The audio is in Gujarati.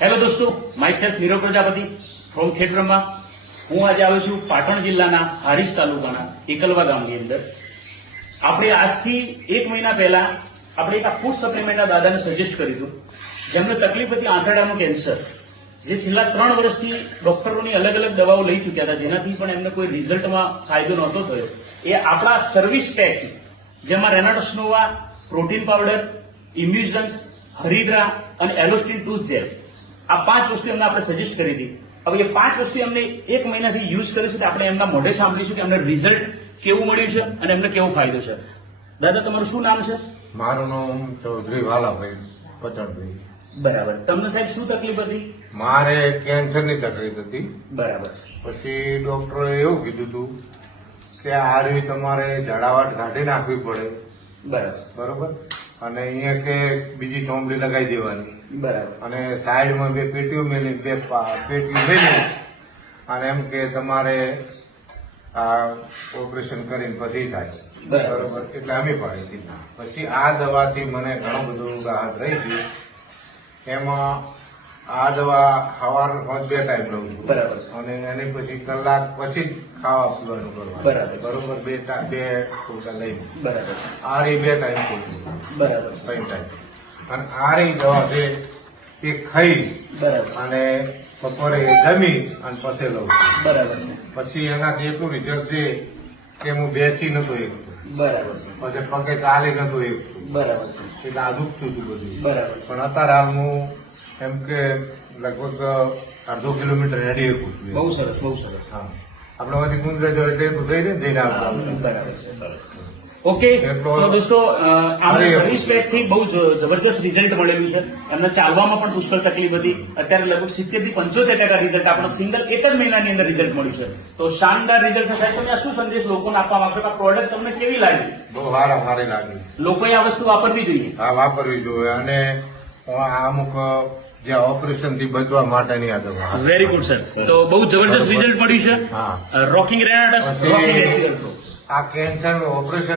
હેલો દોસ્તો, my self Nirav Prajapati from Khedbrahma. હું આજે આવ્યો છું પાટણ જિલ્લાના હારીજ તાલુકાના એકલવા ગામની અંદર. આપણે આજથી 1 મહિના પહેલા આપણે એક ફૂડ સપ્લિમેન્ટ દાદાને સજેસ્ટ કર્યું હતું, જેમને તકલીફ હતી આંતરડાનું કેન્સર, જે છેલ્લા 3 વર્ષથી ડોક્ટરોની અલગ અલગ દવાઓ લઈ ચૂક્યા હતા, જેનાથી પણ એમને કોઈ રિઝલ્ટમાં ફાયદો નહોતો થયો. એ આપણા સર્વિસ પેક, જેમાં રેનાટોસ નોવા, પ્રોટીન પાવડર, ઇમ્યુઝન્ટ, હરિદ્રા અને એલોસ્ટિન ટૂથ જેલ, આ 5 વસ્તુ એમને આપણે સજેસ્ટ કરી હતી. હવે એ 5 વસ્તુ એમને 1 મહિનાથી યુઝ કરે છે. આપણે એમના મોઢે સાંભળીશું કે એમને રિઝલ્ટ કેવું મળ્યું છે અને એમને કેવો ફાયદો છે. દાદા, તમારું શું નામ છે? મારું નામ ચૌધરી વાલાભાઈ પચણભાઈ. બરાબર. તમને સાહેબ શું તકલીફ હતી? મારે કેન્સરની તકલીફ હતી. બરાબર. પછી ડોક્ટરે એવું કીધું હતું કે આ રીતે તમારે ઝાડાવાટ કાઢી નાખવી પડે. બરાબર. બરોબર. અને અહીંયા કે બીજી ચોંબડી લગાવી દેવાની. બરાબર. અને સાઈડમાં 2 પેટીઓ મેલી, 2 પેટીઓ મેલી અને એમ કે તમારે આ ઓપરેશન કરીને પછી થાય. બરોબર. એટલે અમે પાડી દીધા. પછી આ દવાથી મને ઘણું બધું રાહત રહી છે. એમાં આ દવા સવારમાં 2 ટાઈમ લઉં છું. બરાબર. અને એની પછી કલાક પછી જ ખાવા પીવાનું કરવાનું. બરાબર. બરોબર. 2 ટોટલ લઈને બરાબર. આ 2 ટાઈમ કરું. બરાબર. 3 ટાઈમ. અને આ દવા છે એ ખાઈ બરાબર. અને બપોરે જમી અને પછી લઉં છું. બરાબર. પછી એનાથી એટલું રિઝલ્ટ છે કે હું બેસી નતો એકતો, બરાબર. પછી પગે ચાલી નતો એકતો, બરાબર. એટલે આ દુખતું હતું બધું. બરાબર. પણ અત્યારે હાલ હું એમ કે લગભગ 1/2 કિલોમીટર હેડી શકું છું. બહુ સરસ, બહુ સરસ. હા, આપણે માંથી ગુંદરે જો એટલે એટલું થઈ ને જઈને આવતા. બરાબર છે. ઓકે, તો દોસ્તો, આમને સર્વિસ પેક થી બહુ જબરજસ્ત રિઝલ્ટ મળેલું છે. અને ચાલવામાં પણ પુષ્કળ તકલીફ હતી. અત્યારે લગભગ 70 થી 75% રિઝલ્ટ આપણને સિંગલ 1 જ મહિનાની અંદર રિઝલ્ટ મળ્યું છે. તો શાનદાર રિઝલ્ટ છે. સાહેબ, તમે આ શું સંદેશ લોકોને આપવા માંગશો કે આ પ્રોડક્ટ તમને કેવી લાગી? બહુ સારી લાગી. લોકોએ આ વસ્તુ વાપરવી જોઈએ. હા, વાપરવી જોઈએ. અને અમુક જે ઓપરેશન થી બચવા માટેની આ દવા. Very good sir. તો બહુ જબરજસ્ત રિઝલ્ટ મળ્યું છે. હા. Rocking Renatus, rocking HCL. આ કેન્સર ઓપરેશન